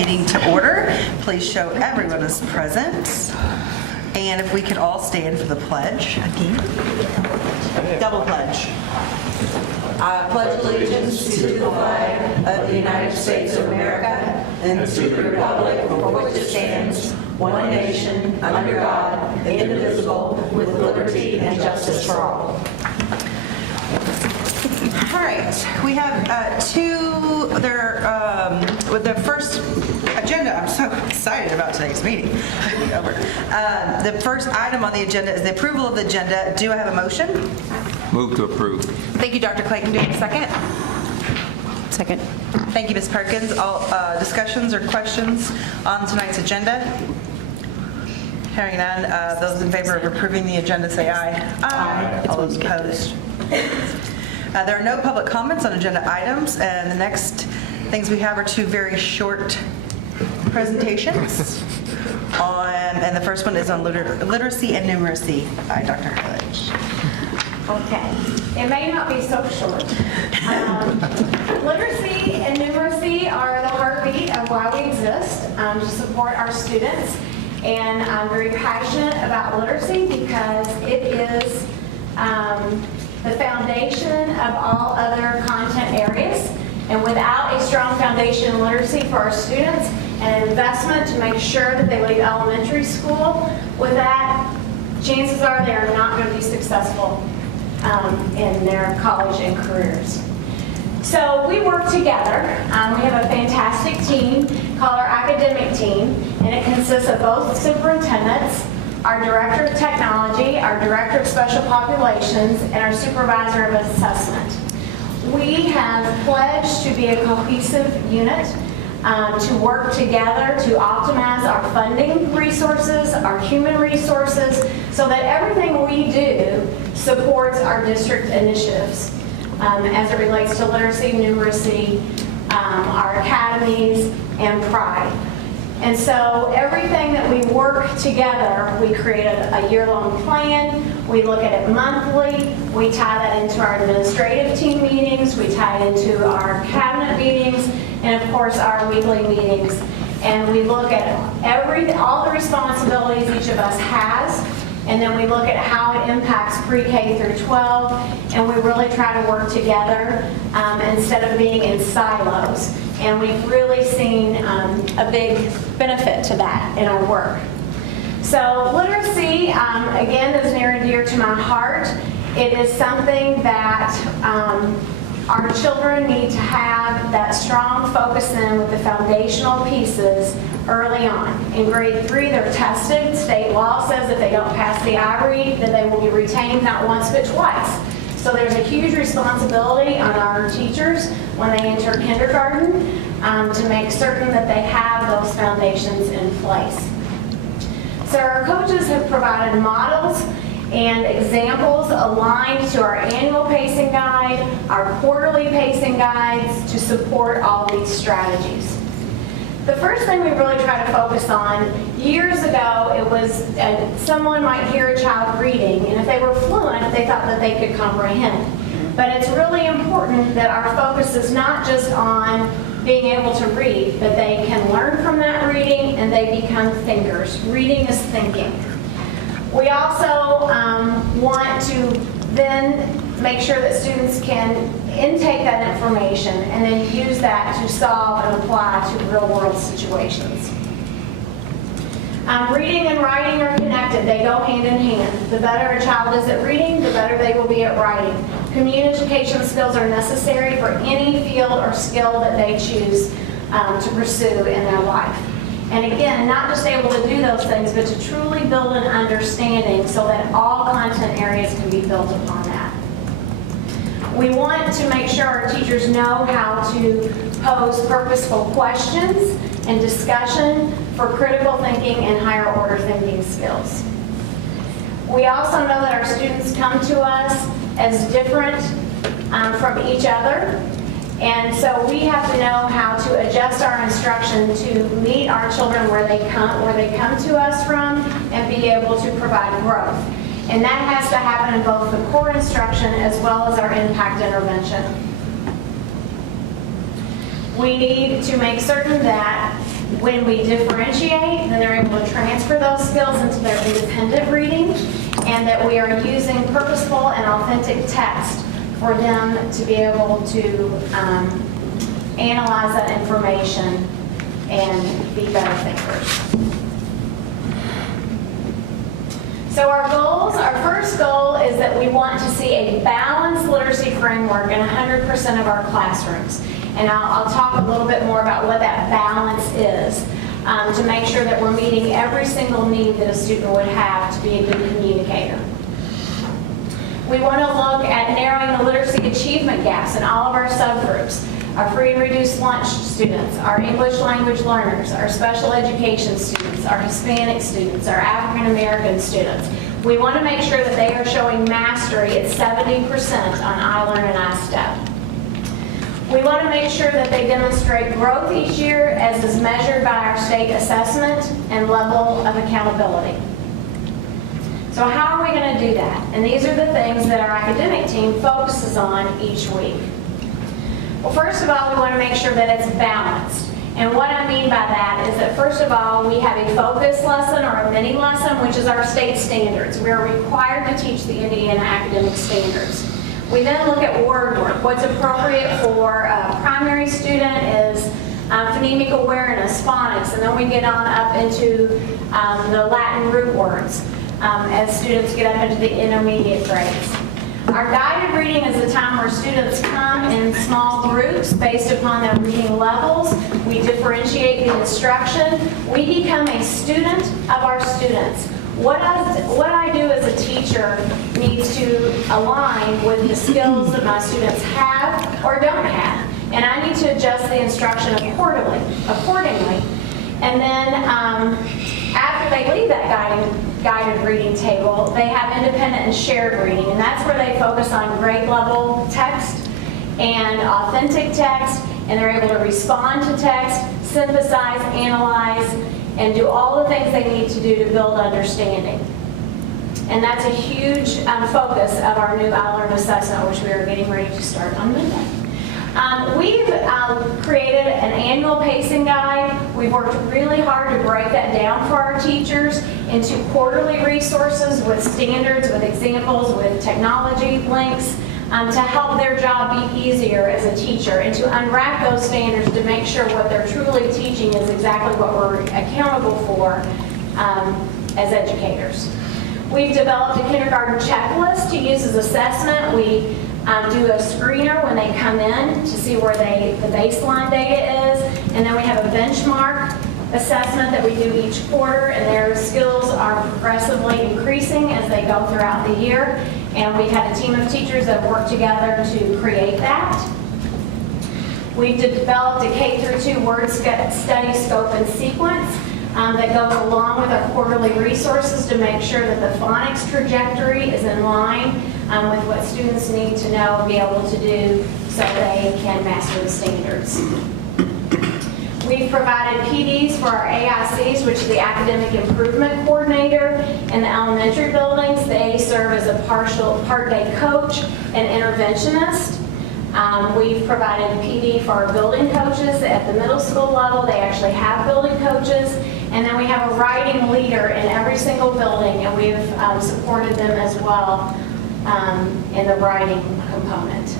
meeting to order. Please show everyone is present. And if we could all stand for the pledge again. Double pledge. I pledge allegiance to the flag of the United States of America and to the republic for which it stands, one nation, under God, indivisible, with liberty and justice for all. All right, we have with the first agenda. I'm so excited about today's meeting. The first item on the agenda is the approval of the agenda. Do I have a motion? Move to approve. Thank you, Dr. Clayton. Do I have a second? Second. Thank you, Ms. Perkins. All discussions or questions on tonight's agenda? Hearing none, those in favor of approving the agenda say aye. Aye. All those opposed? There are no public comments on agenda items, and the next things we have are two very short presentations. And the first one is on literacy and numeracy by Dr. Hurlage. Okay, it may not be so short. Literacy and numeracy are the heartbeat of why we exist, to support our students. And I'm very passionate about literacy because it is the foundation of all other content areas. And without a strong foundation in literacy for our students and an investment to make sure that they leave elementary school, with that, chances are they are not going to be successful in their college and careers. So we work together. We have a fantastic team called our academic team, and it consists of both superintendents, our director of technology, our director of special populations, and our supervisor of assessment. We have pledged to be a cohesive unit, to work together to optimize our funding resources, our human resources, so that everything we do supports our district initiatives as it relates to literacy, numeracy, our academies, and pride. And so everything that we work together, we create a year-long plan, we look at it monthly, we tie that into our administrative team meetings, we tie it into our cabinet meetings, and of course our weekly meetings. And we look at all the responsibilities each of us has, and then we look at how it impacts pre-K through 12, and we really try to work together instead of being in silos. And we've really seen a big benefit to that in our work. So literacy, again, is near and dear to my heart. It is something that our children need to have that strong focus in with the foundational pieces early on. In grade 3, they're tested. State law says if they don't pass the I-read, that they will be retained not once but twice. So there's a huge responsibility on our teachers when they enter kindergarten to make certain that they have those foundations in place. So our coaches have provided models and examples aligned to our annual pacing guide, our quarterly pacing guides to support all these strategies. The first thing we really try to focus on, years ago, it was someone might hear a child reading, and if they were fluent, they thought that they could comprehend. But it's really important that our focus is not just on being able to read, but they can learn from that reading and they become thinkers. Reading is thinking. We also want to then make sure that students can intake that information and then use that to solve and apply to real-world situations. Reading and writing are connected. They go hand in hand. The better a child is at reading, the better they will be at writing. Communication skills are necessary for any field or skill that they choose to pursue in their life. And again, not just able to do those things, but to truly build an understanding so that all content areas can be built upon that. We want to make sure our teachers know how to pose purposeful questions and discussion for critical thinking and higher order thinking skills. We also know that our students come to us as different from each other. And so we have to know how to adjust our instruction to meet our children where they come to us from and be able to provide growth. And that has to happen in both the core instruction as well as our impact intervention. We need to make certain that When we differentiate, then they're able to transfer those skills into their independent reading, and that we are using purposeful and authentic text for them to be able to analyze that information and be better thinkers. So our goals, our first goal is that we want to see a balanced literacy framework in 100% of our classrooms. And I'll talk a little bit more about what that balance is to make sure that we're meeting every single need that a student would have to be a good communicator. We want to look at narrowing the literacy achievement gaps in all of our subgroups. Our free and reduced lunch students, our English language learners, our special education students, our Hispanic students, our African American students. We want to make sure that they are showing mastery at 70% on iLearn and iStep. We want to make sure that they demonstrate growth each year as is measured by our state assessment and level of accountability. So how are we going to do that? And these are the things that our academic team focuses on each week. Well, first of all, we want to make sure that it's balanced. And what I mean by that is that first of all, we have a focus lesson or a mini lesson, which is our state standards. We're required to teach the Indiana academic standards. We then look at word work. What's appropriate for a primary student is phonemic awareness, phonics, and then we get on up into the Latin root words as students get up into the intermediate grades. Our guided reading is a time where students come in small groups based upon their reading levels. We differentiate the instruction. We become a student of our students. What I do as a teacher needs to align with the skills that my students have or don't have. And I need to adjust the instruction accordingly. And then after they leave that guided reading table, they have independent and shared reading. And that's where they focus on grade level text and authentic text. And they're able to respond to text, synthesize, analyze, and do all the things they need to do to build understanding. And that's a huge focus of our new iLearn assessment, which we are getting ready to start on Monday. We've created an annual pacing guide. We've worked really hard to break that down for our teachers into quarterly resources with standards, with examples, with technology links to help their job be easier as a teacher and to unwrap those standards to make sure what they're truly teaching is exactly what we're accountable for as educators. We've developed a kindergarten checklist to use as assessment. We do a screener when they come in to see where the baseline data is, and then we have a benchmark assessment that we do each quarter, and their skills are progressively increasing as they go throughout the year. And we've had a team of teachers that work together to create that. We've developed a K-2 word study scope and sequence that goes along with our quarterly resources to make sure that the phonics trajectory is in line with what students need to know and be able to do so they can master the standards. We've provided PDs for our AICs, which is the Academic Improvement Coordinator in the elementary buildings. They serve as a part-day coach and interventionist. We've provided PD for our building coaches at the middle school level. They actually have building coaches. And then we have a writing leader in every single building, and we've supported them as well in the writing component.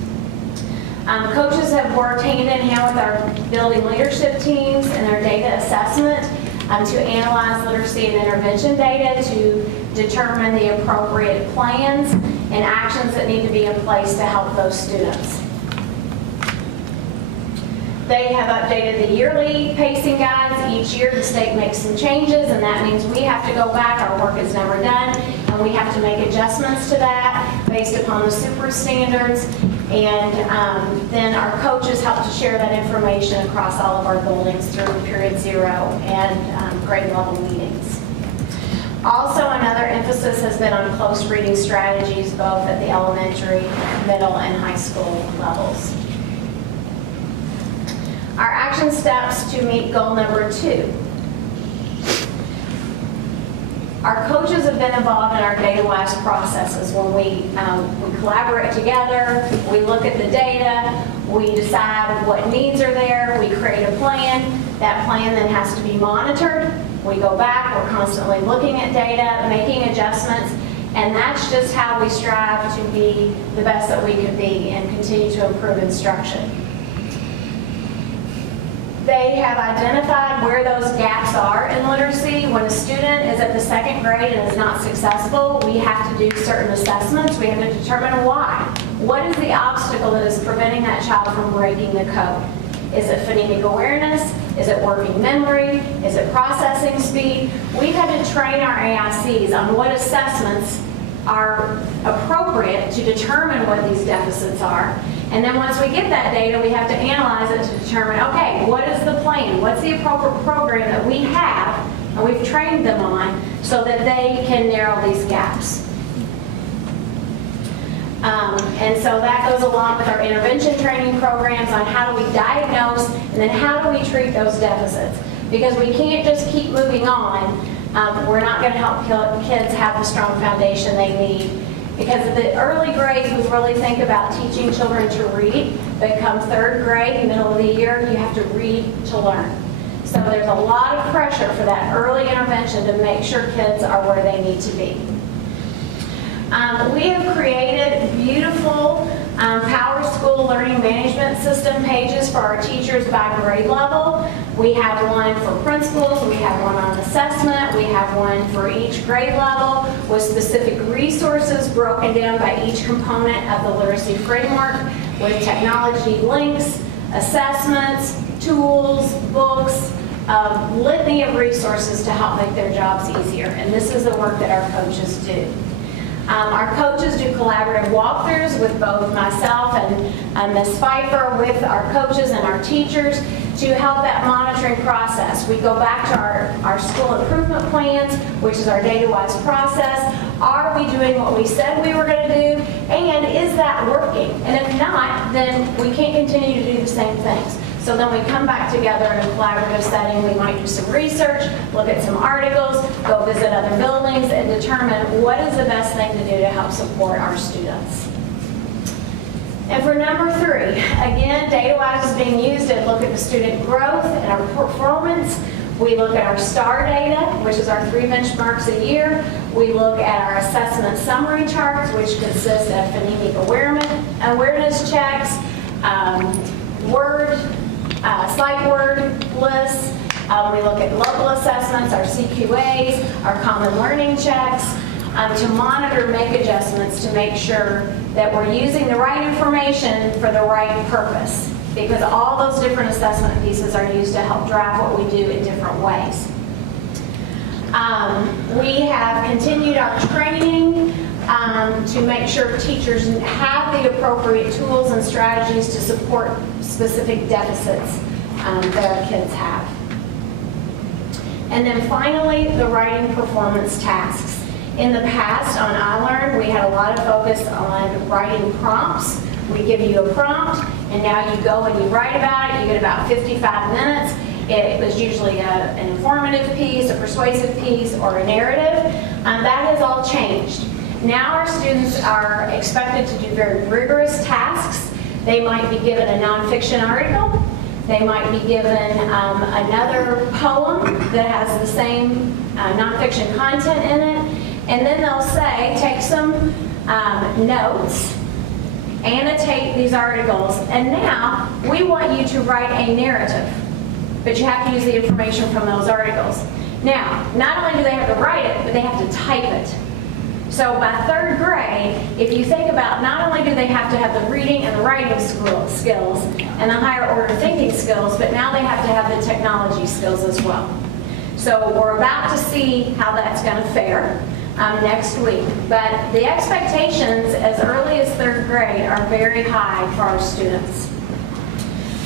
Coaches have worked hand in hand with our building leadership teams and their data assessment to analyze literacy and intervention data to determine the appropriate plans and actions that need to be in place to help those students. They have updated the yearly pacing guides. Each year the state makes some changes, and that means we have to go back. Our work is never done, and we have to make adjustments to that based upon the super standards. And then our coaches help to share that information across all of our buildings through period 0 and grade level meetings. Also, another emphasis has been on close reading strategies, both at the elementary, middle, and high school levels. Our action steps to meet goal number 2. Our coaches have been involved in our data-wise processes. When we collaborate together, we look at the data, we decide what needs are there, we create a plan. That plan then has to be monitored. We go back, we're constantly looking at data, making adjustments, and that's just how we strive to be the best that we could be and continue to improve instruction. They have identified where those gaps are in literacy. When a student is at the 2nd grade and is not successful, we have to do certain assessments. We have to determine why. What is the obstacle that is preventing that child from breaking the code? Is it phonemic awareness? Is it working memory? Is it processing speed? We've had to train our AICs on what assessments are appropriate to determine what these deficits are. And then once we get that data, we have to analyze it to determine, okay, what is the plan? What's the appropriate program that we have and we've trained them on so that they can narrow these gaps? And so that goes along with our intervention training programs on how do we diagnose and then how do we treat those deficits. Because we can't just keep moving on. We're not going to help kids have the strong foundation they need. Because at the early grades, we really think about teaching children to read. But come 3rd grade, middle of the year, you have to read to learn. So there's a lot of pressure for that early intervention to make sure kids are where they need to be. We have created beautiful Power School Learning Management System pages for our teachers by grade level. We have one for principals, we have one on assessment, we have one for each grade level with specific resources broken down by each component of the literacy framework with technology links, assessments, tools, books, a litany of resources to help make their jobs easier. And this is the work that our coaches do. Our coaches do collaborative walkthroughs with both myself and Ms. Pfeiffer with our coaches and our teachers to help that monitoring process. We go back to our school improvement plans, which is our data-wise process. Are we doing what we said we were going to do? And is that working? And if not, then we can't continue to do the same things. So then we come back together in a collaborative setting. We might do some research, look at some articles, go visit other buildings, and determine what is the best thing to do to help support our students. And for number 3, again, data-wise is being used to look at the student growth and our performance. We look at our STAR data, which is our 3 benchmarks a year. We look at our assessment summary charts, which consist of phonemic awareness checks, sight word lists. We look at local assessments, our CQAs, our common learning checks, to monitor, make adjustments to make sure that we're using the right information for the right purpose. Because all those different assessment pieces are used to help drive what we do in different ways. We have continued our training to make sure teachers have the appropriate tools and strategies to support specific deficits that our kids have. And then finally, the writing performance tasks. In the past on iLearn, we had a lot of focus on writing prompts. We give you a prompt, and now you go and you write about it. You get about 55 minutes. It was usually an informative piece, a persuasive piece, or a narrative. That has all changed. Now our students are expected to do very rigorous tasks. They might be given a nonfiction article. They might be given another poem that has the same nonfiction content in it. And then they'll say, take some notes, annotate these articles, and now we want you to write a narrative. But you have to use the information from those articles. Now, not only do they have to write it, but they have to type it. So by 3rd grade, if you think about, not only do they have to have the reading and the writing skills and the higher order thinking skills, but now they have to have the technology skills as well. So we're about to see how that's going to fare next week. But the expectations as early as 3rd grade are very high for our students.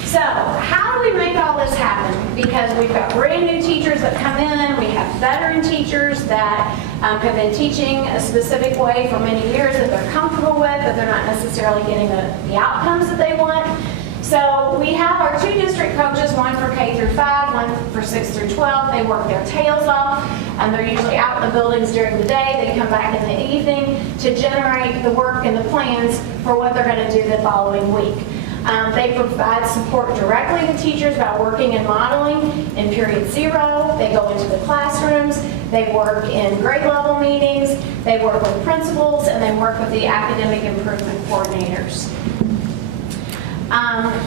So how do we make all this happen? Because we've got brand new teachers that come in, we have veteran teachers that have been teaching a specific way for many years that they're comfortable with, but they're not necessarily getting the outcomes that they want. So we have our 2 district coaches, one for K through 5, one for 6 through 12. They work their tails off, and they're usually out in the buildings during the day. They come back in the evening to generate the work and the plans for what they're going to do the following week. They provide support directly to teachers by working and modeling in period 0. They go into the classrooms. They work in grade level meetings. They work with principals, and they work with the academic improvement coordinators.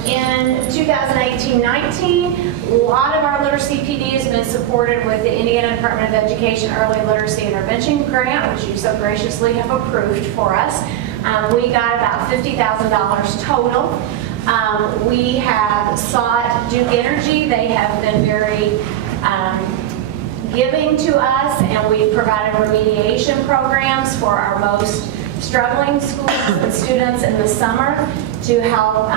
In 2018-19, a lot of our literacy PD has been supported with the Indiana Department of Education Early Literacy Intervention Grant, which you so graciously have approved for us. We got about $50,000 total. We have sought Duke Energy. They have been very giving to us, and we've provided remediation programs for our most struggling schools and students in the summer to help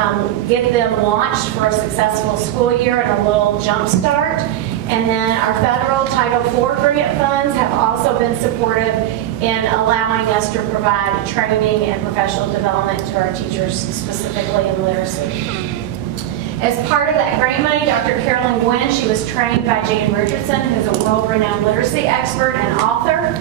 get them launched for a successful school year and a little jump start. And then our federal Title IV grant funds have also been supportive in allowing us to provide training and professional development to our teachers, specifically in literacy. As part of that grant money, Dr. Carolyn Gwynn, she was trained by Jan Richardson, who's a world-renowned literacy expert and author.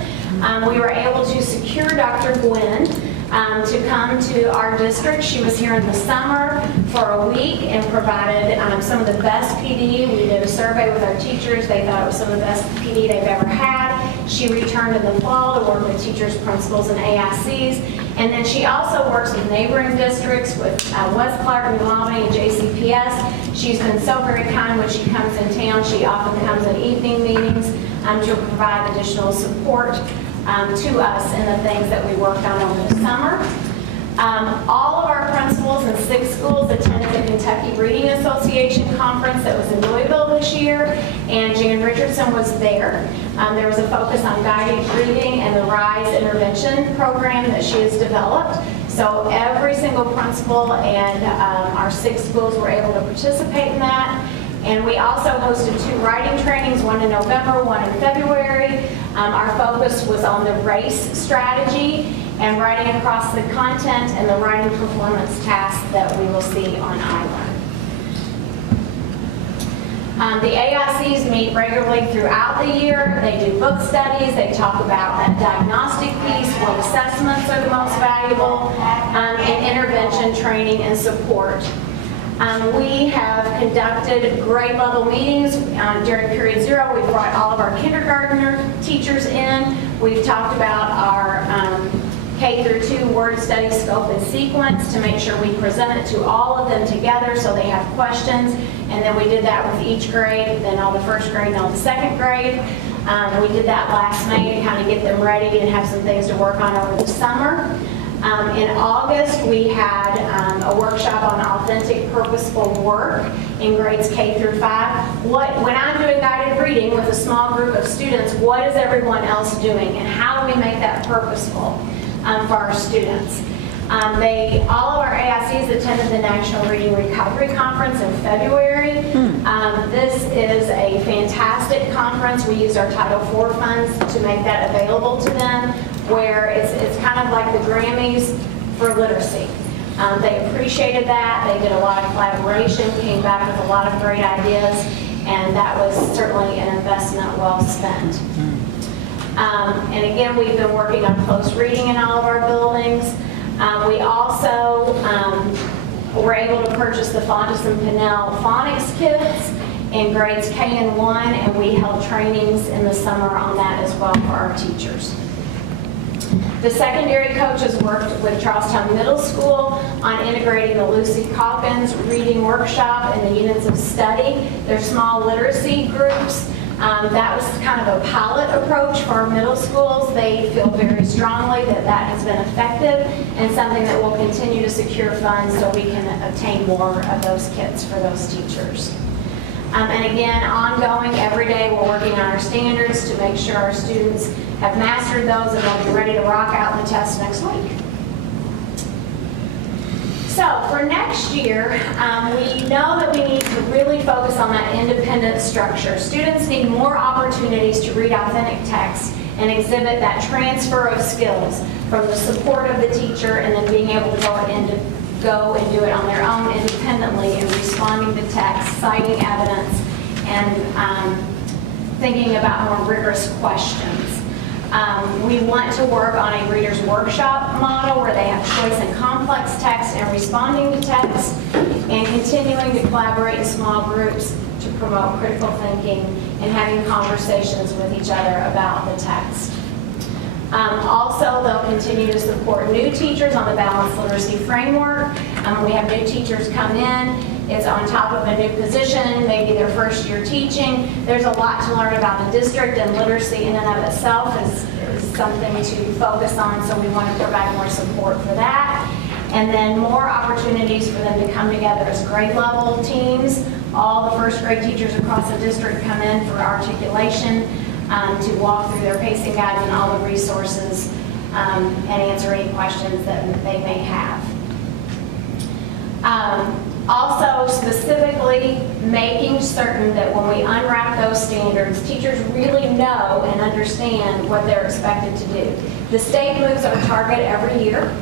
We were able to secure Dr. Gwynn to come to our district. She was here in the summer for a week and provided some of the best PD. We did a survey with our teachers. They thought it was some of the best PD they've ever had. She returned in the fall to work with teachers, principals, and AICs. And then she also works with neighboring districts with West Clark, New Albany, and GCCS. She's been so very kind when she comes in town. She often comes at evening meetings to provide additional support to us in the things that we worked on over the summer. All of our principals in 6 schools attended the Kentucky Reading Association conference that was in Louisville this year, and Jan Richardson was there. There was a focus on guided reading and the RISE intervention program that she has developed. So every single principal and our 6 schools were able to participate in that. And we also hosted 2 writing trainings, one in November, one in February. Our focus was on the race strategy and writing across the content and the writing performance tasks that we will see on iLearn. The AICs meet regularly throughout the year. They do book studies. They talk about that diagnostic piece, what assessments are the most valuable, and intervention training and support. We have conducted grade level meetings during period 0. We brought all of our kindergartner teachers in. We've talked about our K through 2 word study scope and sequence to make sure we present it to all of them together so they have questions. And then we did that with each grade, then all the first grade and all the second grade. We did that last May to kind of get them ready and have some things to work on over the summer. In August, we had a workshop on authentic, purposeful work in grades K through 5. When I'm doing guided reading with a small group of students, what is everyone else doing, and how do we make that purposeful for our students? All of our AICs attended the National Reading Recovery Conference in February. This is a fantastic conference. We used our Title IV funds to make that available to them, where it's kind of like the Grammys for literacy. They appreciated that. They did a lot of collaboration, came back with a lot of great ideas, and that was certainly an investment well spent. And again, we've been working on close reading in all of our buildings. We also were able to purchase the Fontes and Pinnell phonics kits in grades K and 1, and we held trainings in the summer on that as well for our teachers. The secondary coaches worked with Charlestown Middle School on integrating the Lucy Calkins reading workshop and the units of study. They're small literacy groups. That was kind of a pilot approach for our middle schools. They feel very strongly that that has been effective and something that will continue to secure funds so we can obtain more of those kits for those teachers. And again, ongoing, every day we're working on our standards to make sure our students have mastered those and they'll be ready to rock out in the test next week. So for next year, we know that we need to really focus on that independent structure. Students need more opportunities to read authentic text and exhibit that transfer of skills from the support of the teacher and then being able to go go and do it on their own independently in responding to text, citing evidence, and thinking about more rigorous questions. We want to work on a reader's workshop model where they have choice in complex text and responding to text, and continuing to collaborate in small groups to promote critical thinking and having conversations with each other about the text. Also, they'll continue to support new teachers on the balanced literacy framework. We have new teachers come in. It's on top of a new position, maybe their first year teaching. There's a lot to learn about the district, and literacy in and of itself is something to focus on, so we want to provide more support for that. And then more opportunities for them to come together as grade level teams. All the first grade teachers across the district come in for articulation, to walk through their pacing guides and all the resources, and answer any questions that they may have. Also, specifically making certain that when we unwrap those standards, teachers really know and understand what they're expected to do. The state moves our target every year.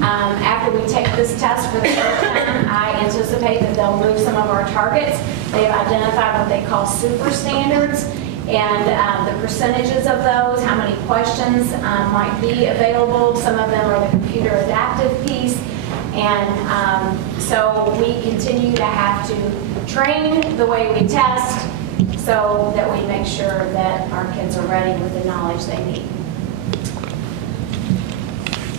After we take this test for the first time, I anticipate that they'll move some of our targets. They've identified what they call super standards, and the percentages of those, how many questions might be available. Some of them are the computer adaptive piece. And so we continue to have to train the way we test so that we make sure that our kids are ready with the knowledge they need.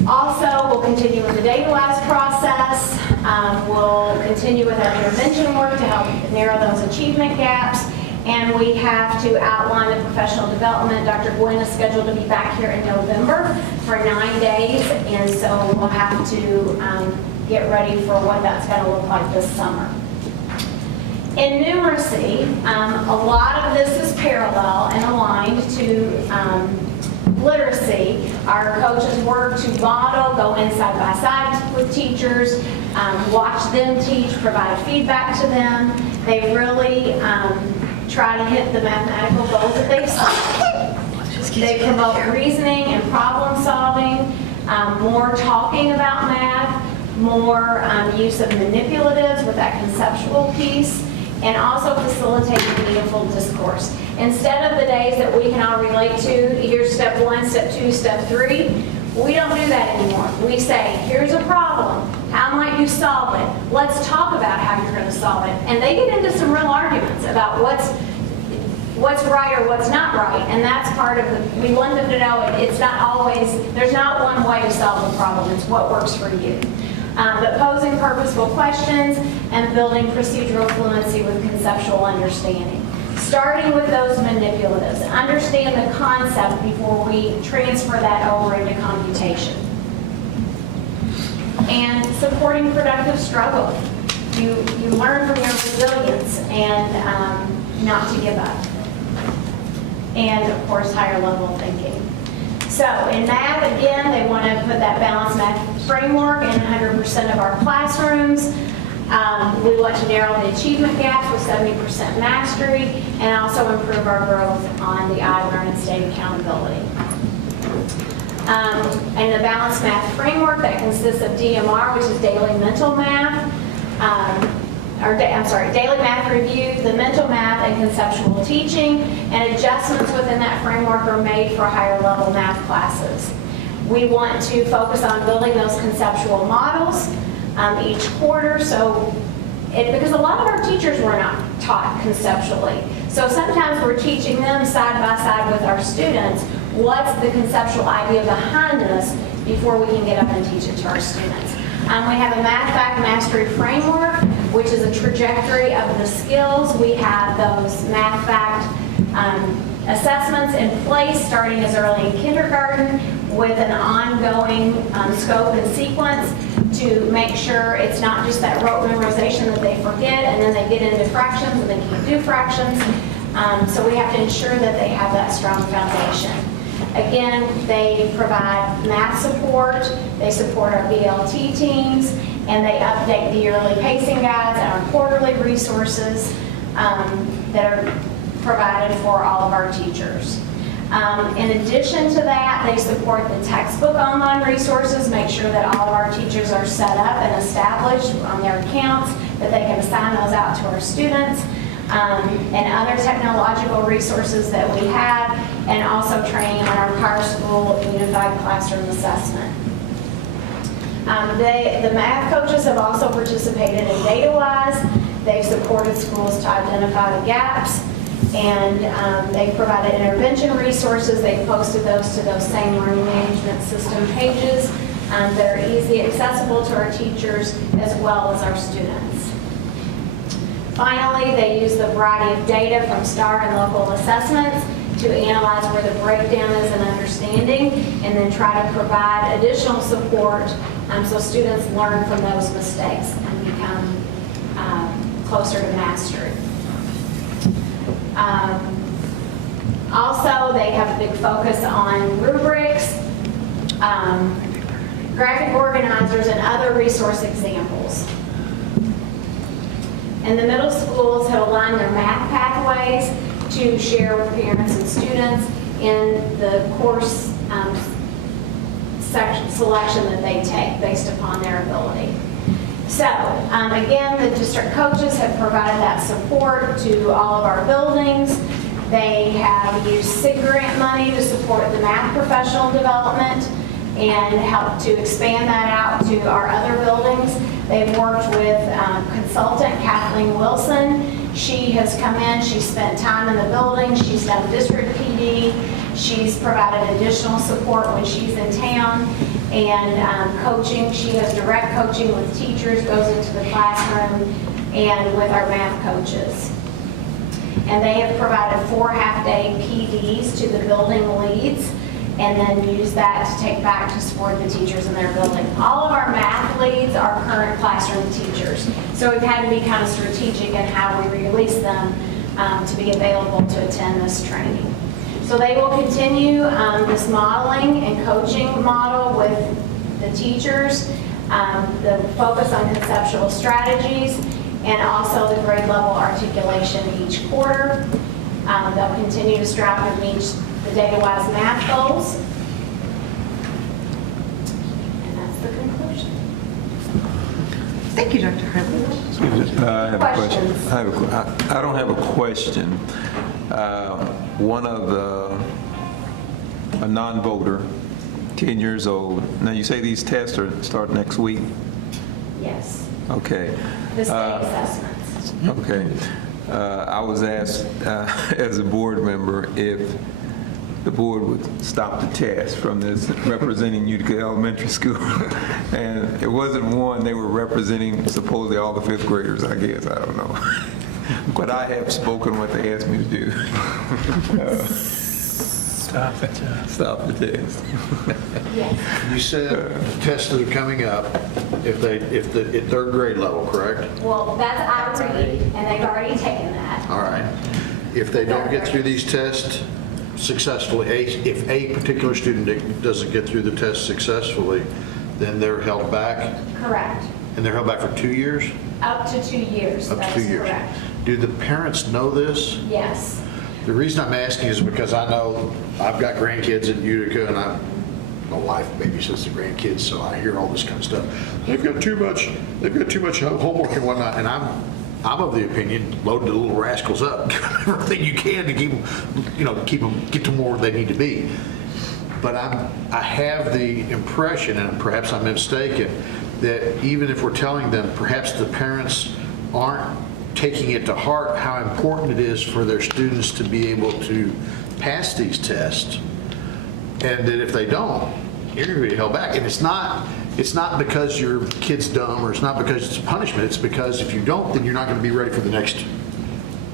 Also, we'll continue with the data labs process. We'll continue with our intervention work to help narrow those achievement gaps. And we have to outline the professional development. Dr. Gwynn is scheduled to be back here in November for 9 days, and so we'll have to get ready for what that's going to look like this summer. In numeracy, a lot of this is parallel and aligned to literacy. Our coaches work to model, go in side by side with teachers, watch them teach, provide feedback to them. They really try to hit the mathematical goals that they've set. They promote reasoning and problem solving, more talking about math, more use of manipulatives with that conceptual piece, and also facilitating meaningful discourse. Instead of the days that we can all relate to, here's step 1, step 2, step 3, we don't do that anymore. We say, here's a problem. How might you solve it? Let's talk about how you're going to solve it. And they get into some real arguments about what's right or what's not right. And that's part of we want them to know it's not always, there's not one way to solve the problem. It's what works for you. But posing purposeful questions and building procedural fluency with conceptual understanding. Starting with those manipulatives. Understand the concept before we transfer that over into computation. And supporting productive struggle. You learn from your resilience and not to give up. And of course, higher level thinking. So in math, again, they want to put that balanced math framework in 100% of our classrooms. We want to narrow the achievement gaps with 70% mastery, and also improve our growth on the iLearn and state accountability. And the balanced math framework that consists of DMR, which is daily mental math, daily math review, the mental math, and conceptual teaching, and adjustments within that framework are made for higher level math classes. We want to focus on building those conceptual models each quarter, because a lot of our teachers were not taught conceptually. So sometimes we're teaching them side by side with our students what's the conceptual idea behind this before we can get up and teach it to our students. We have a math fact mastery framework, which is a trajectory of the skills. We have those math fact assessments in place starting as early in kindergarten with an ongoing scope and sequence to make sure it's not just that rote memorization that they forget and then they get into fractions and they can't do fractions. So we have to ensure that they have that strong foundation. Again, they provide math support, they support our BLT teams, and they update the yearly pacing guides and our quarterly resources that are provided for all of our teachers. In addition to that, they support the textbook online resources, make sure that all of our teachers are set up and established on their accounts, that they can assign those out to our students, and other technological resources that we have, and also training on our PowerSchool Unified Classroom Assessment. The math coaches have also participated in DataWise. They've supported schools to identify the gaps, and they've provided intervention resources. They've posted those to those same learning management system pages that are easy, accessible to our teachers as well as our students. Finally, they use the variety of data from STAR and local assessments to analyze where the breakdown is in understanding, and then try to provide additional support so students learn from those mistakes and become closer to mastery. Also, they have a big focus on rubrics, graphic organizers, and other resource examples. And the middle schools have aligned their math pathways to share with parents and students in the course selection that they take based upon their ability. So, again, the district coaches have provided that support to all of our buildings. They have used SIG grant money to support the math professional development and help to expand that out to our other buildings. They've worked with consultant Kathleen Wilson. She has come in, she's spent time in the building, she's done district PD, she's provided additional support when she's in town, and coaching. She has direct coaching with teachers, goes into the classroom, and with our math coaches. And they have provided 4 half-day PDs to the building leads, and then use that to take back to support the teachers in their building. All of our math leads are current classroom teachers, so we've had to be kind of strategic in how we release them to be available to attend this training. So they will continue this modeling and coaching model with the teachers, the focus on conceptual strategies, and also the grade level articulation each quarter. They'll continue to strive to meet the DataWise math goals. And that's the conclusion. Thank you, Dr. Hartley. I have a question. Questions? I don't have a question. One of a non-voter, 10 years old. Now, you say these tests start next week? Yes. Okay. The state assessments. Okay. I was asked as a board member if the board would stop the test from this representing Utica Elementary School. And it wasn't one, they were representing supposedly all the 5th graders, I guess, I don't know. But I have spoken what they asked me to do. Stop the test. Yes. You said the tests that are coming up, if at 3rd grade level, correct? Well, that's already, and they've already taken that. All right. If they don't get through these tests successfully, if a particular student doesn't get through the test successfully, then they're held back, Correct. and they're held back for 2 years? Up to 2 years. Up to That 2 is years. correct. Do the parents know this? Yes. The reason I'm asking is because I know I've got grandkids in Utica, and my wife babysits the grandkids, so I hear all this kind of stuff. They've got too much homework and whatnot, and I'm of the opinion, load the little rascals up, everything you can to keep them, get to where they need to be. But I have the impression, and perhaps I'm mistaken, that even if we're telling them, perhaps the parents aren't taking it to heart how important it is for their students to be able to pass these tests, and that if they don't, you're going to be held back. And it's not because your kid's dumb, or it's not because it's a punishment. It's because if you don't, then you're not going to be ready for the next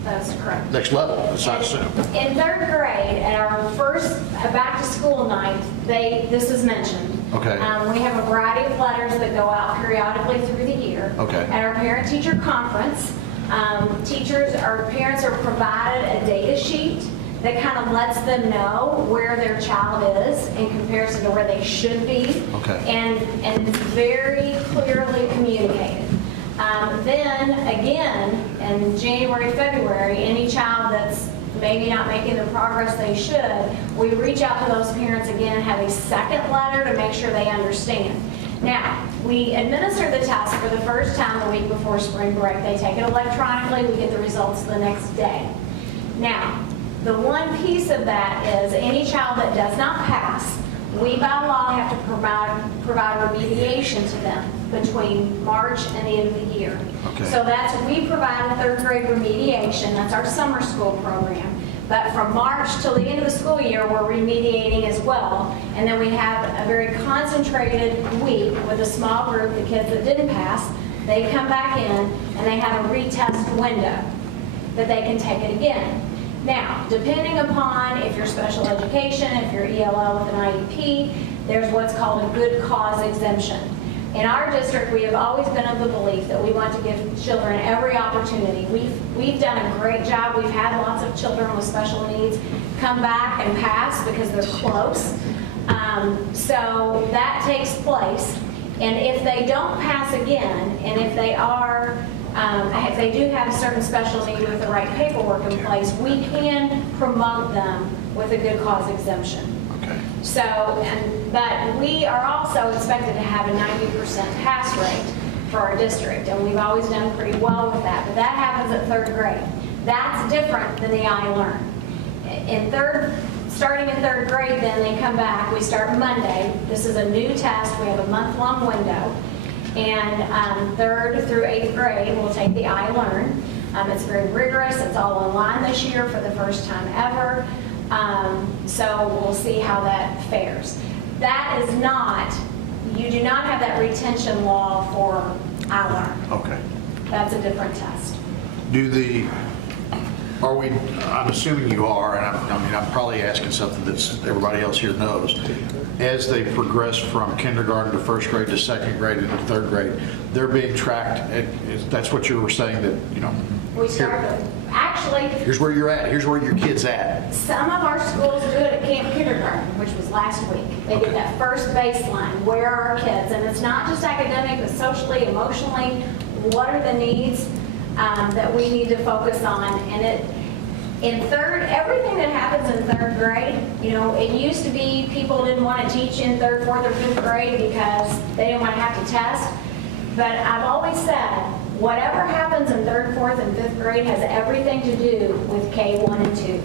That's correct. level, as I assume. In 3rd grade, at our first back to school night, this is mentioned. Okay. We have a variety of letters that go out periodically through the year. Okay. At our parent-teacher conference, parents are provided a data sheet that kind of lets them know where their child is in comparison to where they should be. Okay. And it's very clearly communicated. Then again, in January, February, any child that's maybe not making the progress they should, we reach out to those parents again, have a second letter to make sure they understand. Now, we administer the test for the first time the week before spring break. They take it electronically, we get the results the next day. Now, the one piece of that is any child that does not pass, we by law have to provide remediation to them between March and the end of the year. Okay. So we provide a third grade remediation, that's our summer school program. But from March till the end of the school year, we're remediating as well. And then we have a very concentrated week with a small group, the kids that didn't pass, they come back in and they have a retest window that they can take it again. Now, depending upon if you're special education, if you're ELL with an IEP, there's what's called a good cause exemption. In our district, we have always been of the belief that we want to give children every opportunity. We've done a great job. We've had lots of children with special needs come back and pass because they're close. So that takes place. And if they don't pass again, and if they do have a certain special need with the right paperwork in place, we can promote them with a good cause exemption. Okay. But we are also expected to have a 90% pass rate for our district, and we've always done pretty well with that. But that happens at third grade. That's different than the iLearn. Starting in third grade, then they come back. We start Monday. This is a new test. We have a month-long window. And third through eighth grade, we'll take the iLearn. It's very rigorous. It's all online this year for the first time ever. So we'll see how that fares. That is not, you do not have that retention law for iLearn. Okay. That's a different test. I'm assuming you are, and I'm probably asking something that everybody else here knows. As they progress from kindergarten to first grade to second grade to third grade, they're being tracked. That's what you were saying that, We start with, actually, here's where you're at, here's where your kid's at. some of our schools do it at Camp Kindergarten, which was last week. They get that first baseline, where are our kids? And it's not just academic, but socially, emotionally, what are the needs that we need to focus on? And everything that happens in third grade, it used to be people didn't want to teach in third, fourth, or fifth grade because they didn't want to have to test. But I've always said, whatever happens in third, fourth, and fifth grade has everything to do with K1 and 2.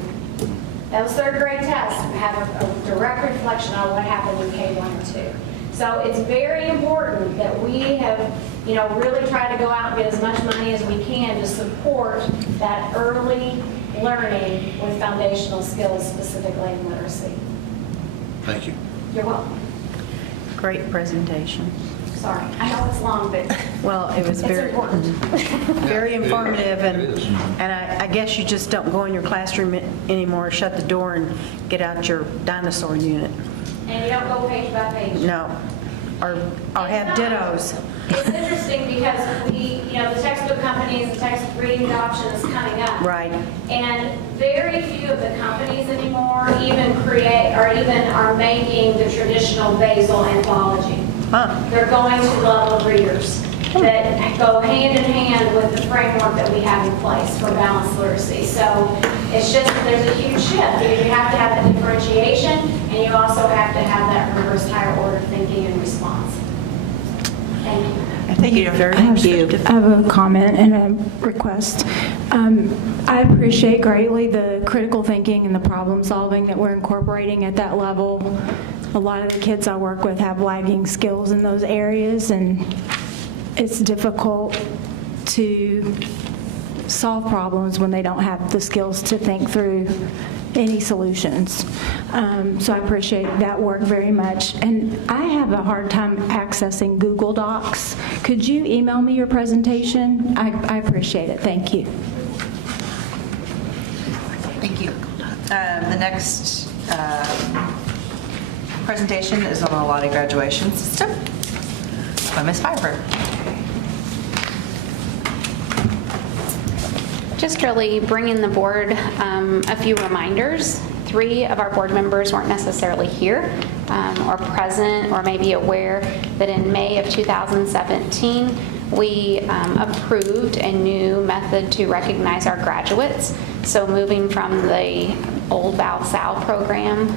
Those third grade tests have a direct reflection on what happened in K1 and 2. So it's very important that we have, really tried to go out and get as much money as we can to support that early learning with foundational skills, specifically in literacy. Thank you. You're welcome. Great presentation. Sorry, I know it's long, but Well, it was it's very, important. very informative, and I guess you just don't go in your classroom anymore, shut the door, and get out your dinosaur unit. And you don't go page by page. No, or have dittos. It's interesting because the textbook companies, the text reading adoption is coming up. Right. And very few of the companies anymore even are making the traditional basal anthology. Huh. They're going to level readers that go hand in hand with the framework that we have in place for balanced literacy. So it's just that there's a huge shift. You have to have that differentiation, and you also have to have that reverse higher order thinking and response. Thank you. I think you're very descriptive. I have a comment and a request. I appreciate greatly the critical thinking and the problem solving that we're incorporating at that level. A lot of the kids I work with have lagging skills in those areas, and it's difficult to solve problems when they don't have the skills to think through any solutions. So I appreciate that work very much. And I have a hard time accessing Google Docs. Could you email me your presentation? I appreciate it. Thank you. Thank you. The next presentation is on the Lottie graduation system by Ms. Pfeiffer. Just really bringing the board a few reminders. 3 of our board members weren't necessarily here or present or maybe aware that in May of 2017, we approved a new method to recognize our graduates. So moving from the old Val-Sal program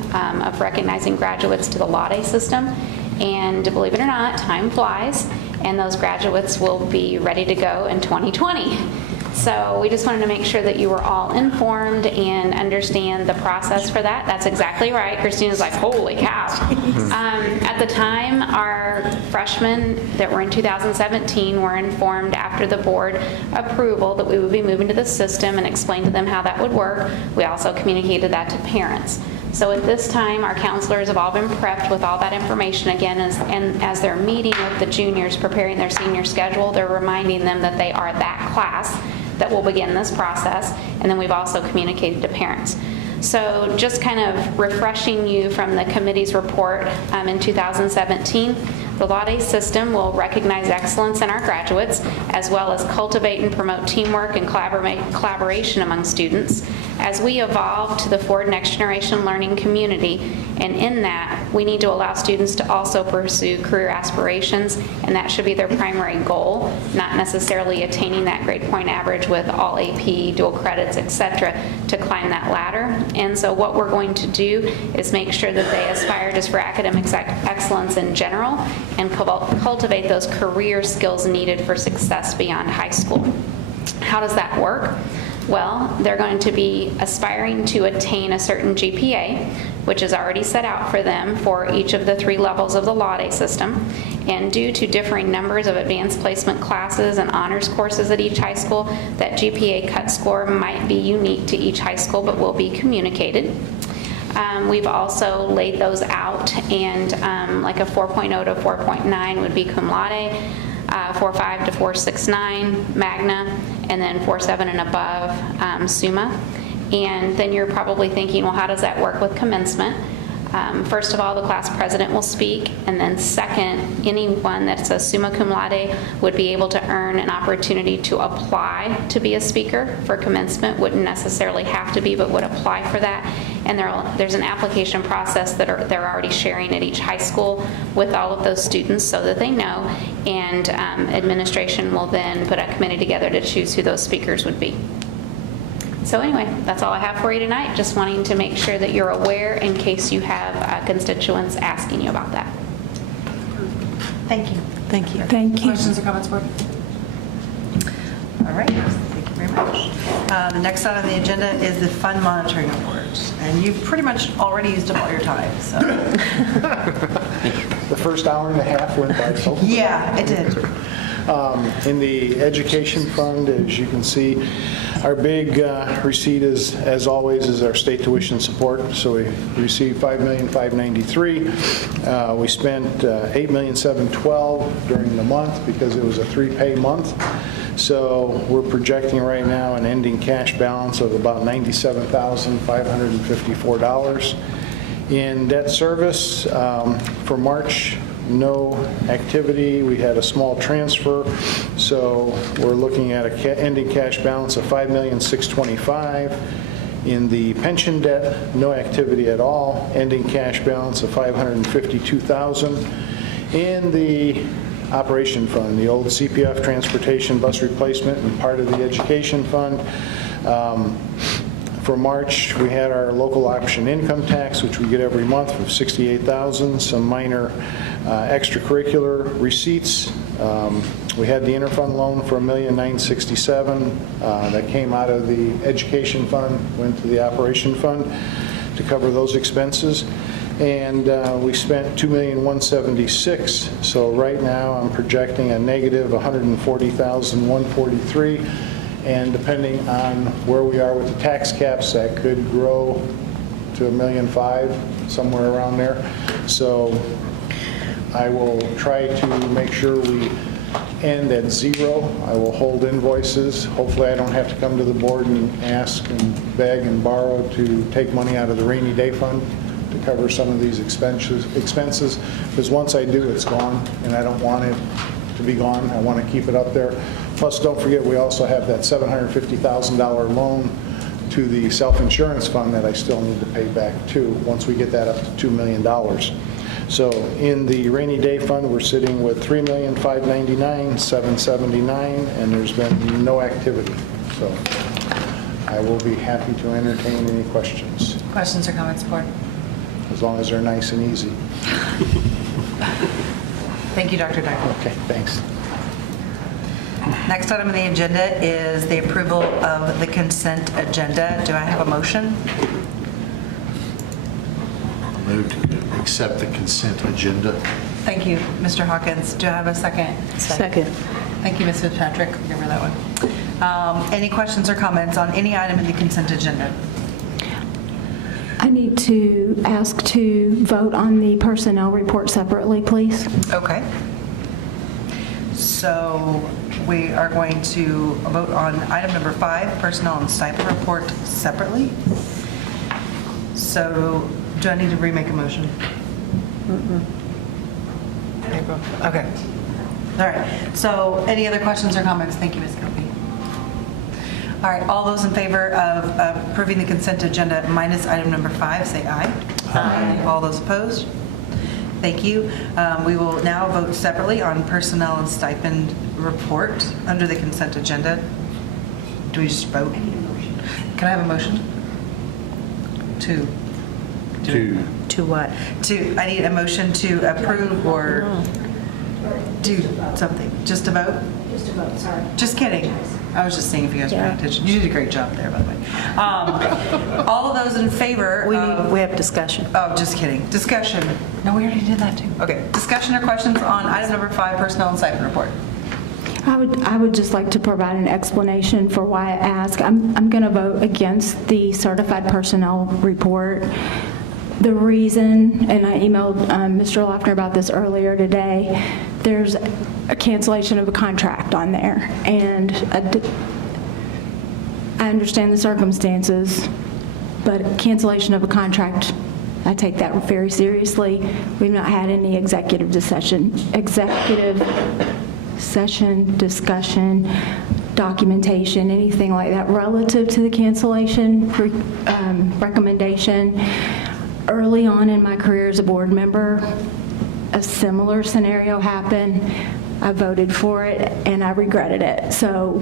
of recognizing graduates to the Laude system. And believe it or not, time flies, and those graduates will be ready to go in 2020. So we just wanted to make sure that you were all informed and understand the process for that. That's exactly right. Christina's like, holy cow. At the time, our freshmen that were in 2017 were informed after the board approval that we would be moving to the system and explained to them how that would work. We also communicated that to parents. So at this time, our counselors have all been prepped with all that information again, and as they're meeting with the juniors, preparing their senior schedule, they're reminding them that they are that class that will begin this process, and then we've also communicated to parents. So just kind of refreshing you from the committee's report in 2017, the Laude system will recognize excellence in our graduates, as well as cultivate and promote teamwork and collaboration among students. As we evolve to the Ford Next Generation Learning community, and in that, we need to allow students to also pursue career aspirations, and that should be their primary goal, not necessarily attaining that grade point average with all AP, dual credits, etc., to climb that ladder. And so what we're going to do is make sure that they aspire just for academic excellence in general and cultivate those career skills needed for success beyond high school. How does that work? Well, they're going to be aspiring to attain a certain GPA, which is already set out for them for each of the 3 levels of the Laude system. And due to differing numbers of advanced placement classes and honors courses at each high school, that GPA cut score might be unique to each high school, but will be communicated. We've also laid those out, and like a 4.0 to 4.9 would be cum laude, 4.5 to 4.69 magna, and then 4.7 and above summa. And then you're probably thinking, well, how does that work with commencement? First of all, the class president will speak, and then second, anyone that's a summa cum laude would be able to earn an opportunity to apply to be a speaker for commencement. Wouldn't necessarily have to be, but would apply for that. And there's an application process that they're already sharing at each high school with all of those students so that they know, and administration will then put a committee together to choose who those speakers would be. So anyway, that's all I have for you tonight. Just wanting to make sure that you're aware in case you have constituents asking you about that. Thank you. Thank you. Thank you. Questions or comments, board? All right, thank you very much. The next item on the agenda is the fund monitoring report. And you've pretty much already used up all your time, so. The first hour and a half went by so quick. Yeah, it did. In the education fund, as you can see, our big receipt is, as always, is our state tuition support. So we received $5,593,000. We spent $8,712,000 during the month because it was a 3-pay month. So we're projecting right now an ending cash balance of about $97,554. In debt service for March, no activity. We had a small transfer, so we're looking at an ending cash balance of $5,625,000. In the pension debt, no activity at all, ending cash balance of $552,000. In the operation fund, the old CPF transportation bus replacement and part of the education fund, for March, we had our local option income tax, which we get every month, of $68,000, some minor extracurricular receipts. We had the interfund loan for $1,967,000 that came out of the education fund, went to the operation fund to cover those expenses. And we spent $2,176,000. So right now, I'm projecting a negative $140,143. And depending on where we are with the tax caps, that could grow to $1,500,000, somewhere around there. So I will try to make sure we end at zero. I will hold invoices. Hopefully I don't have to come to the board and ask and beg and borrow to take money out of the rainy day fund to cover some of these expenses. Because once I do, it's gone, and I don't want it to be gone. I want to keep it up there. Plus, don't forget, we also have that $750,000 loan to the self-insurance fund that I still need to pay back too, once we get that up to $2 million. So in the rainy day fund, we're sitting with $3,599,779, and there's been no activity. So I will be happy to entertain any questions, Questions or comments, board? as long as they're nice and easy. Thank you, Dr. Dykel. Okay, thanks. Next item on the agenda is the approval of the consent agenda. Do I have a motion? I'll move to accept the consent agenda. Thank you, Mr. Hawkins. Do I have a second? Second. Thank you, Ms. Fitzpatrick. Give her that one. Any questions or comments on any item in the consent agenda? I need to ask to vote on the personnel report separately, please. Okay. So we are going to vote on item number 5, personnel and stipend report separately. So do I need to remake a motion? April? Okay. All right. So any other questions or comments? Thank you, Ms. Kofi. All right. All those in favor of approving the consent agenda minus item number 5, say aye. Aye. All those opposed? Thank you. We will now vote separately on personnel and stipend report under the consent agenda. Do we just vote? Can I have a motion? To To what? I need a motion to approve or do something. Just a vote? Just a vote, sorry. Just kidding. I was just seeing if you guys were paying attention. You did a great job there, by the way. All of those in favor of... We have discussion. Oh, just kidding. Discussion. No, we already did that too. Okay. Discussion or questions on item number 5, personnel and stipend report? I would just like to provide an explanation for why I ask. I'm going to vote against the certified personnel report. The reason, and I emailed Mr. Loeffner about this earlier today, there's a cancellation of a contract on there. And I understand the circumstances, but cancellation of a contract, I take that very seriously. We've not had any executive session discussion, documentation, anything like that relative to the cancellation recommendation. Early on in my career as a board member, a similar scenario happened. I voted for it and I regretted it. So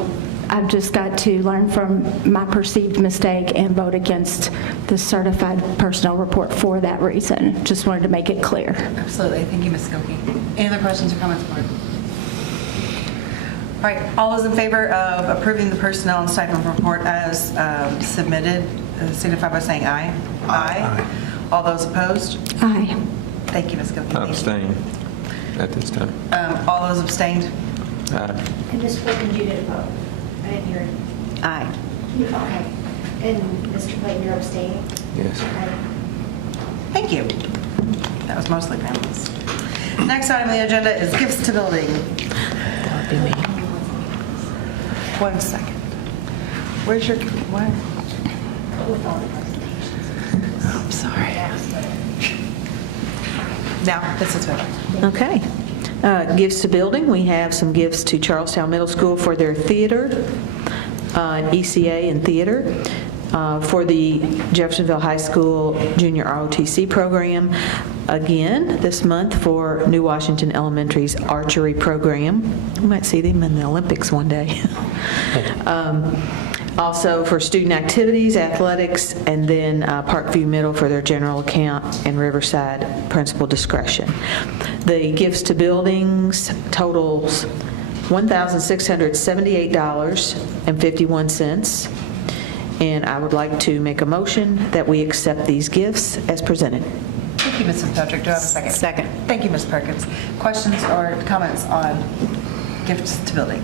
I've just got to learn from my perceived mistake and vote against the certified personnel report for that reason. Just wanted to make it clear. Absolutely. Thank you, Ms. Skokie. Any other questions or comments, board? All right. All those in favor of approving the personnel and stipend report as submitted, signify by saying aye. Aye. All those opposed? Aye. Thank you, Ms. Skokie. Thank you. Abstain at this time. All those abstained? Aye. And Ms. Clayton, you did vote. I didn't hear it. Aye. Okay. And Mr. Clayton, you're abstaining? Yes. Okay. Thank you. That was mostly families. Next item on the agenda is gifts to building. That would be me. 1 second. Where's your, what? I'm sorry. Now, this is what. Okay. Gifts to building, we have some gifts to Charlestown Middle School for their theater, ECA and theater, for the Jeffersonville High School Junior ROTC program, again this month for New Washington Elementary's archery program. We might see them in the Olympics one day. Also for student activities, athletics, and then Parkview Middle for their general account and Riverside principal discretion. The gifts to buildings totals $1,678.51. And I would like to make a motion that we accept these gifts as presented. Thank you, Mrs. Patrick. Do I have a second? Second. Thank you, Ms. Perkins. Questions or comments on gifts to building?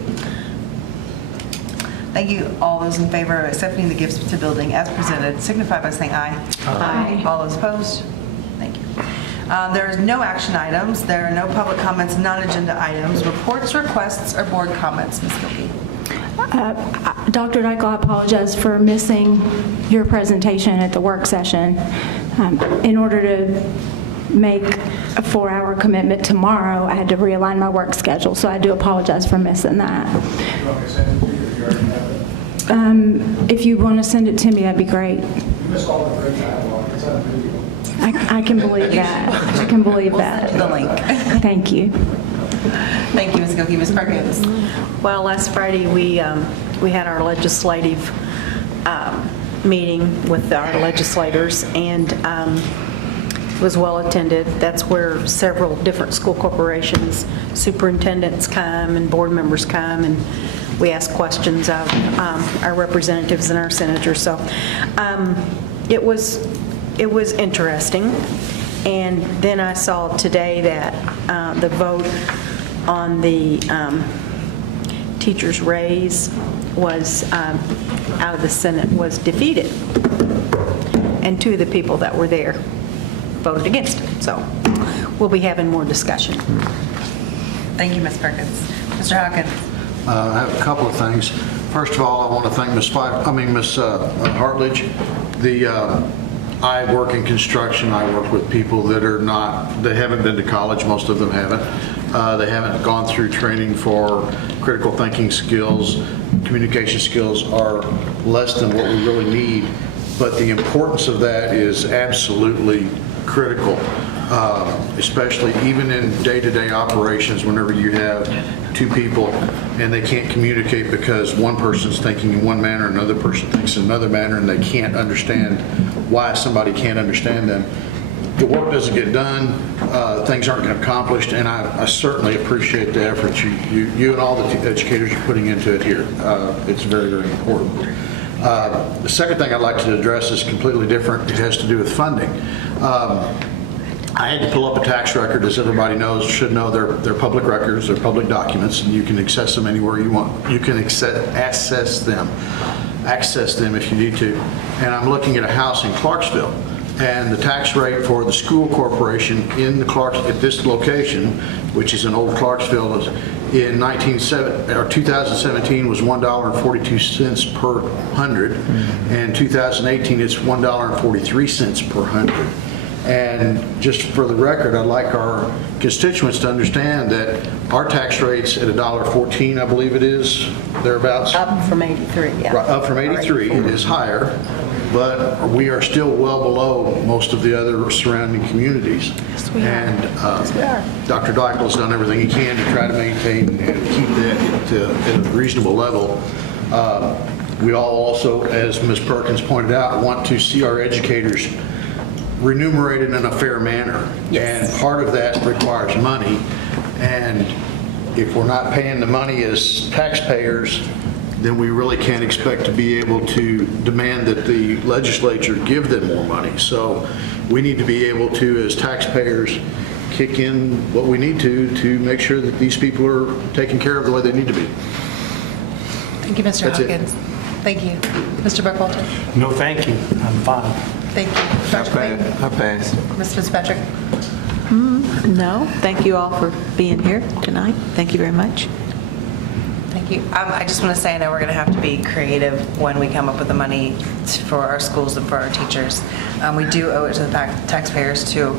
Thank you. All those in favor of accepting the gifts to building as presented signify by saying aye. Aye. All those opposed? Thank you. There is no action items. There are no public comments, non-agenda items, reports, requests, or board comments. Ms. Gilkey. Dr. Dykel, I apologize for missing your presentation at the work session. In order to make a 4-hour commitment tomorrow, I had to realign my work schedule, so I do apologize for missing that. If you want to send it to me, that'd be great. I can believe that. I can believe that. The link. Thank you. Thank you, Ms. Gilkey. Ms. Perkins. Well, last Friday, we had our legislative meeting with our legislators, and was well attended. That's where several different school corporations, superintendents come and board members come, and we ask questions of our representatives and our senators. So it was interesting. And then I saw today that the vote on the teacher's raise was out of the Senate was defeated, and two of the people that were there voted against it. So we'll be having more discussion. Thank you, Ms. Perkins. Mr. Hawkins. I have a couple of things. First of all, I want to thank Ms. Hartledge. I work in construction. I work with people that haven't been to college. Most of them haven't. They haven't gone through training for critical thinking skills. Communication skills are less than what we really need. But the importance of that is absolutely critical, especially even in day-to-day operations whenever you have two people and they can't communicate because one person's thinking in one manner, another person thinks in another manner, and they can't understand why somebody can't understand them. The work doesn't get done, things aren't get accomplished, and I certainly appreciate the effort you and all the educators are putting into it here. It's very, very important. The second thing I'd like to address is completely different. It has to do with funding. I had to pull up a tax record, as everybody should know. They're public records, they're public documents, and you can access them anywhere you want. You can access them if you need to. And I'm looking at a house in Clarksville, and the tax rate for the school corporation at this location, which is in Old Clarksville, in 2017 was $1.42 per hundred, and 2018 it's $1.43 per hundred. And just for the record, I'd like our constituents to understand that our tax rate's at $1.14, I believe it is, thereabouts. Up from 83, yeah. Right, up from 83, it is higher, but we are still well below most of the other surrounding communities. Yes, we are. And Yes, we are. Dr. Dykkel's done everything he can to try to maintain and keep that at a reasonable level. We all also, as Ms. Perkins pointed out, want to see our educators remunerated in a fair manner. Yes. And part of that requires money. And if we're not paying the money as taxpayers, then we really can't expect to be able to demand that the legislature give them more money. So we need to be able to, as taxpayers, kick in what we need to make sure that these people are taken care of the way they need to be. Thank you, Mr. That's it. Hawkins. Thank you. Mr. Buckwalter. No, thank you. I'm fine. Thank you. Dr. Clayton. I pass. Ms. Fitzpatrick. No, thank you all for being here tonight. Thank you very much. Thank you. I just want to say, I know we're going to have to be creative when we come up with the money for our schools and for our teachers. We do owe it to the taxpayers to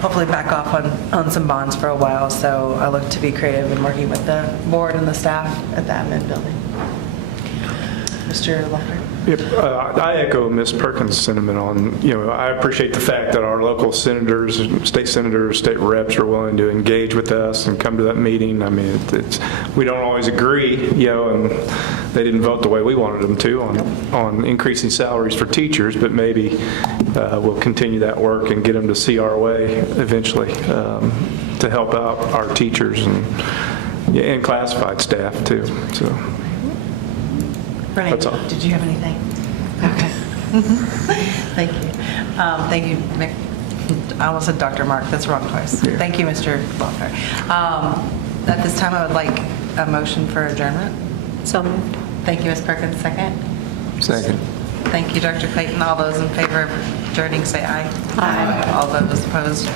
hopefully back off on some bonds for a while, so I look to be creative in working with the board and the staff at the admin building. Mr. Loeffler. Yep, I echo Ms. Perkins' sentiment on, I appreciate the fact that our local senators, state reps are willing to engage with us and come to that meeting. I mean, we don't always agree, and they didn't vote the way we wanted them to on increasing salaries for teachers, but maybe we'll continue that work and get them to see our way eventually to help out our teachers and classified staff too, so. Renee, That's all. did you have anything? Okay. Thank you. Thank you, Nick. I almost said Dr. Mark. That's wrong twice. Yeah. Thank you, Mr. Loeffler. At this time, I would like a motion for adjournment. So moved. Thank you, Ms. Perkins. Second. Second. Thank you, Dr. Clayton. All those in favor of adjourning, say aye. Aye. All those opposed,